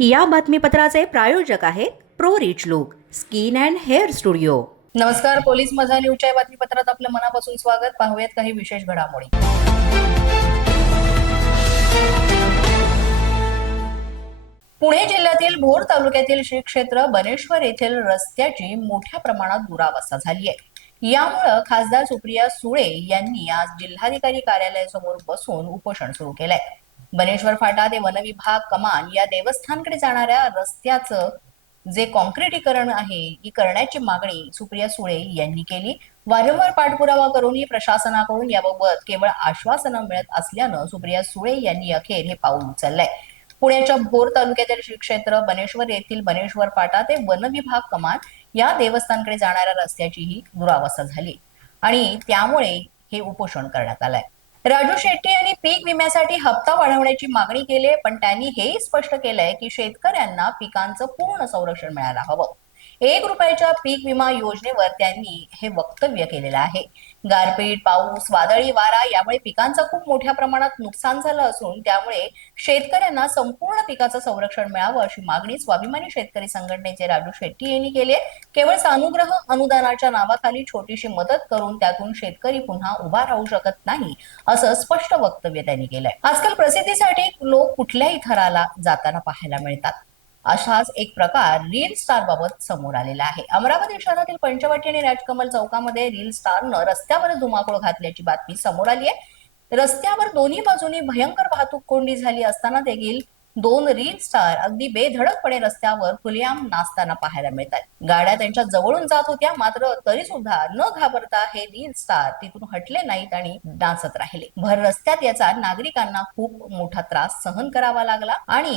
या बातमीपत्राचे प्रायोजक आहेत pro rich look skin and hair studio. नमस्कार पोलीस मजा न्यूजच्या बातमीपत्रात आपलं मनापासून स्वागत. पाहूयात काही विशेष घडामोडी. पुणे जिल्ह्यातील भोर तालुक्यातील श्री क्षेत्र बनेश्वर येथील रस्त्याची मोठ्या प्रमाणात दुरावस्था झाली आहे. यामुळं खासदार सुप्रिया सुळे यांनी आज जिल्हाधिकारी कार्यालयासमोर बसून उपोषण सुरू केलंय. बनेश्वर फाटा ते वनविभाग कमान या देवस्थानकडे जाणाऱ्या रस्त्याचं जे कॉन्क्रिटीकरण आहे ही करण्याची मागणी सुप्रिया सुळे यांनी केली. वारंवार पाठपुरावा करूनही प्रशासनाकडून याबाबत केवळ आश्वासनं मिळत असल्यानं सुप्रिया सुळे यांनी अखेर हे पाऊल उचललंय. पुण्याच्या भोर तालुक्यातील श्री क्षेत्र बनेश्वर येथील बनेश्वर फाटा ते वनविभाग कमान या देवस्थानकडे जाणाऱ्या रस्त्याची ही दुरावस्था झाली. आणि त्यामुळे हे उपोषण करण्यात आलंय. राजू शेट्टी यांनी पीक विम्यासाठी हप्ता वाढवण्याची मागणी केली पण त्यांनी हेही स्पष्ट केलंय की शेतकऱ्यांना पिकांचं पूर्ण संरक्षण मिळायला हवं. एक रुपयाच्या पीक विमा योजनेवर त्यांनी हे वक्तव्य केलेलं आहे. गारपीट पाऊस वादळी वारा यामुळे पिकांचं खूप मोठ्या प्रमाणात नुकसान झालं असून त्यामुळे शेतकऱ्यांना संपूर्ण पिकाचं संरक्षण मिळावं अशी मागणी स्वाभिमानी शेतकरी संघटनेचे राजू शेट्टी यांनी केली आहे. केवळ सानुग्रह अनुदानाच्या नावाखाली छोटीशी मदत करून त्यातून शेतकरी पुन्हा उभा राहू शकत नाही असं स्पष्ट वक्तव्य त्यांनी केलंय. आजकाल प्रसिद्धीसाठी लोक कुठल्याही थराला जाताना पाहायला मिळतात. असाच एक प्रकार रील स्टार बाबत समोर आलेला आहे. अमरावती शहरातील पंचवटी आणि राजकमल चौकामध्ये रील स्टारनं रस्त्यावर धुमाकूळ घातल्याची बातमी समोर आली आहे. रस्त्यावर दोन्ही बाजूनी भयंकर वाहतूक कोंडी झाली असताना देखील दोन रील स्टार अगदी बेधडकपणे रस्त्यावर खुलेआम नाचताना पाहायला मिळतात. गाड्या त्यांच्या जवळून जात होत्या मात्र तरी सुद्धा न घाबरता हे रील स्टार तिथून हटले नाहीत आणि नाचत राहिले. भर रस्त्यात याचा नागरिकांना खूप मोठा त्रास सहन करावा लागला आणि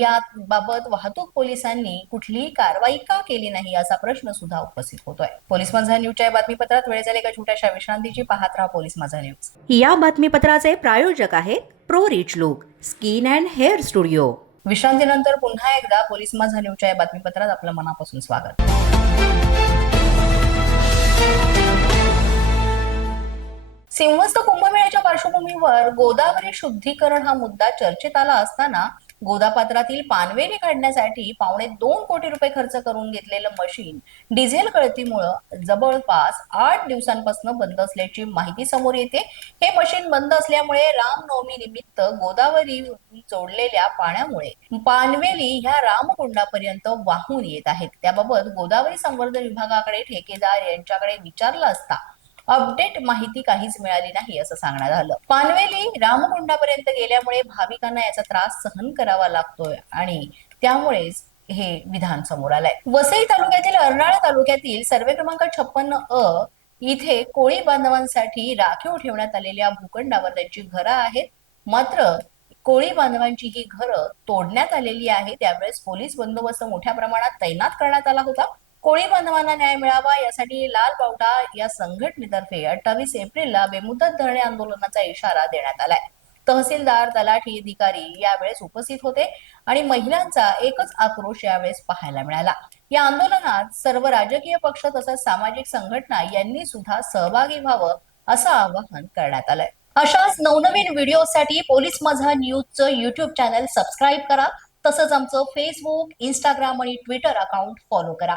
या बाबत वाहतूक पोलिसांनी कुठलीही कारवाई का केली नाही असा प्रश्न सुद्धा उपस्थित होतोय. पोलीस माझा न्यूजच्या बातमीपत्रात वेळ झाले एका छोट्याशा विश्रांतीची पाहत राहा पोलीस माझा न्यूज. या बातमीपत्राचे प्रायोजक आहेत pro rich look skin and hair studio. विश्रांतीनंतर पुन्हा एकदा पोलीस माझा न्यूजच्या या बातमीपत्रात आपलं मनापासून स्वागत. सिंहस्थ कुंभमेळ्याच्या पार्श्वभूमीवर गोदावरी शुद्धीकरण हा मुद्दा चर्चेत आला असताना गोदापात्रातील पानवेली काढण्यासाठी पावणे दोन कोटी रुपये खर्च करून घेतलेलं मशीन डिझेल गळतीमुळं जवळपास आठ दिवसांपासून बंद असल्याची माहिती समोर येते. हे मशीन बंद असल्यामुळे रामनवमी निमित्त गोदावरी जोडलेल्या पाण्यामुळे पानवेली ह्या रामकुंडापर्यंत वाहून येत आहेत. त्याबाबत गोदावरी संवर्धन विभागाकडे ठेकेदार यांच्याकडे विचारलं असता अपडेट माहिती काहीच मिळाली नाही असं सांगण्यात आलं. पानवेली रामकुंडापर्यंत गेल्यामुळे भाविकांना याचा त्रास सहन करावा लागतोय आणि त्यामुळेच हे विधान समोर आलंय. वसई तालुक्यातील अर्नाळा तालुक्यातील सर्वे क्रमांक छप्पन्न अ इथे कोळी बांधवांसाठी राखीव ठेवण्यात आलेल्या भूखंडावर त्यांची घरं आहेत. मात्र कोळी बांधवांची ही घरं तोडण्यात आलेली आहे. त्यावेळेस पोलीस बंदोबस्त मोठ्या प्रमाणात तैनात करण्यात आला होता. कोळी बांधवांना न्याय मिळावा यासाठी लाल बावटा या संघटनेतर्फे अठ्ठावीस एप्रिलला बेमुदत धरणे आंदोलनाचा इशारा देण्यात आलाय. तहसीलदार तलाठी अधिकारी यावेळेस उपस्थित होते आणि महिलांचा एकच आक्रोश यावेळेस पाहायला मिळाला. या आंदोलनात सर्व राजकीय पक्ष तसंच सामाजिक संघटना यांनी सुद्धा सहभागी व्हावं असं आवाहन करण्यात आलंय. अशाच नवनवीन व्हिडिओसाठी पोलीस माझा न्यूजचं युट्यूब चॅनल सबस्क्राईब करा. तसंच आमचं फेसबुक इंस्टाग्राम आणि ट्विटर अकाउंट फॉलो करा.